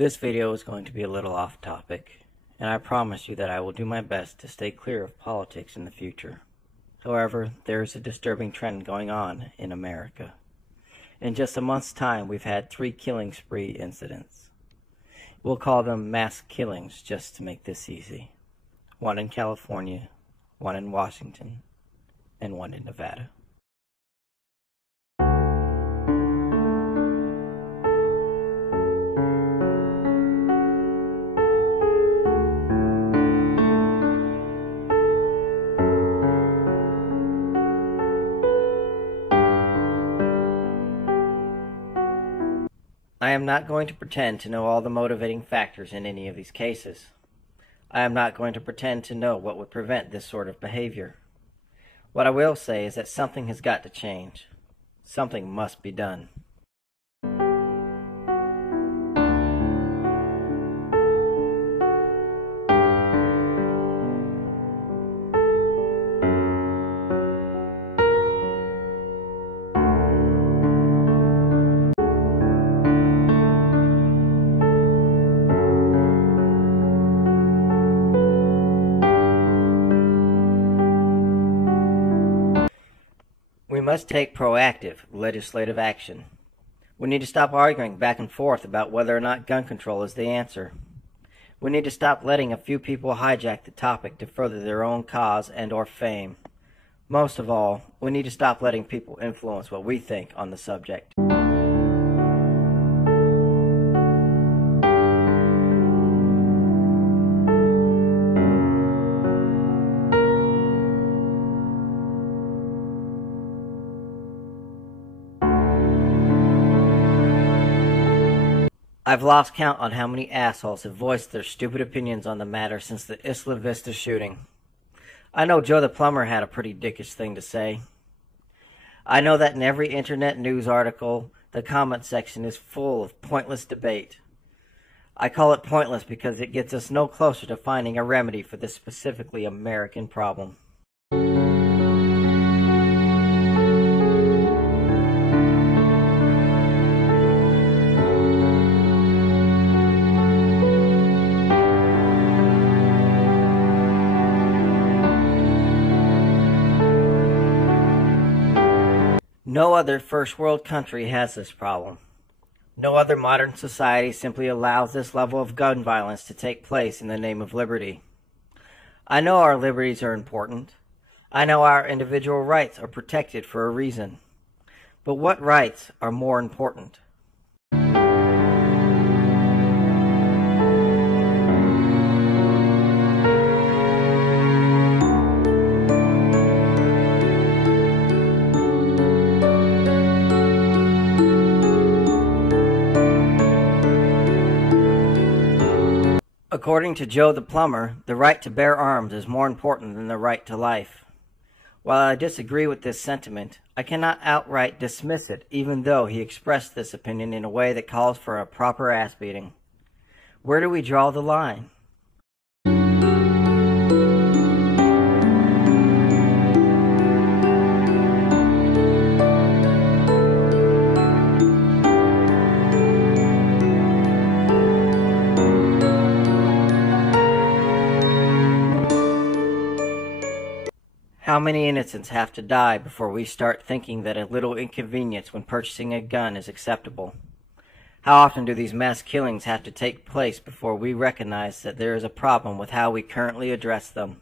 This video is going to be a little off topic, and I promise you that I will do my best to stay clear of politics in the future. However, there is a disturbing trend going on in America. In just a month's time, we've had 3 killing spree incidents. We'll call them mass killings just to make this easy. 1 in California, 1 in Washington, and 1 in Nevada. I am not going to pretend to know all the motivating factors in any of these cases. I am not going to pretend to know what would prevent this sort of behavior. What I will say is that something has got to change. Something must be done. We must take proactive legislative action. We need to stop arguing back and forth about whether or not gun control is the answer. We need to stop letting a few people hijack the topic to further their own cause and/or fame. Most of all, we need to stop letting people influence what we think on the subject. I've lost count on how many assholes have voiced their stupid opinions on the matter since the Isla Vista shooting. I know Joe the Plumber had a pretty dickish thing to say. I know that in every internet news article, the comment section is full of pointless debate. I call it pointless because it gets us no closer to finding a remedy for this specifically American problem. No other first world country has this problem. No other modern society simply allows this level of gun violence to take place in the name of liberty. I know our liberties are important. I know our individual rights are protected for a reason. But what rights are more important? According to Joe the Plumber, the right to bear arms is more important than the right to life. While I disagree with this sentiment, I cannot outright dismiss it, even though he expressed this opinion in a way that calls for a proper ass beating. Where do we draw the line? How many innocents have to die before we start thinking that a little inconvenience when purchasing a gun is acceptable? How often do these mass killings have to take place before we recognize that there is a problem with how we currently address them?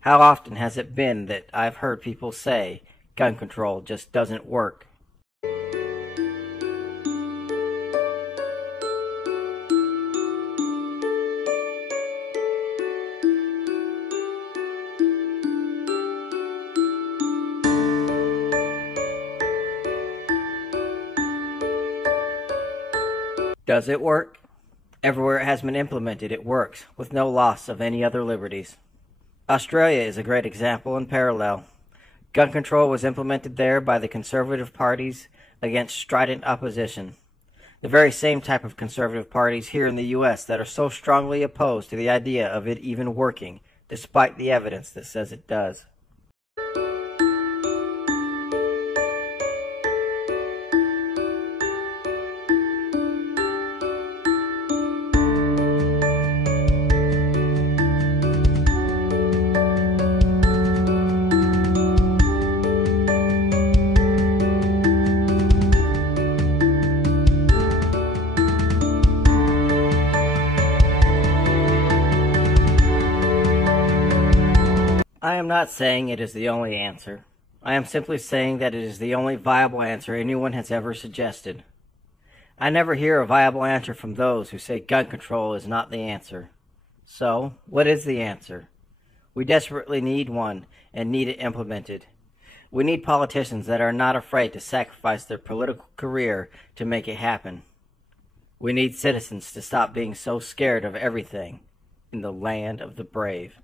How often has it been that I've heard people say, gun control just doesn't work? Does it work? Everywhere it has been implemented, it works, with no loss of any other liberties. Australia is a great example and parallel. Gun control was implemented there by the conservative parties against strident opposition. The very same type of conservative parties here in the U.S. that are so strongly opposed to the idea of it even working, despite the evidence that says it does. I am not saying it is the only answer. I am simply saying that it is the only viable answer anyone has ever suggested. I never hear a viable answer from those who say gun control is not the answer. So, what is the answer? We desperately need one and need it implemented. We need politicians that are not afraid to sacrifice their political career to make it happen. We need citizens to stop being so scared of everything in the land of the brave.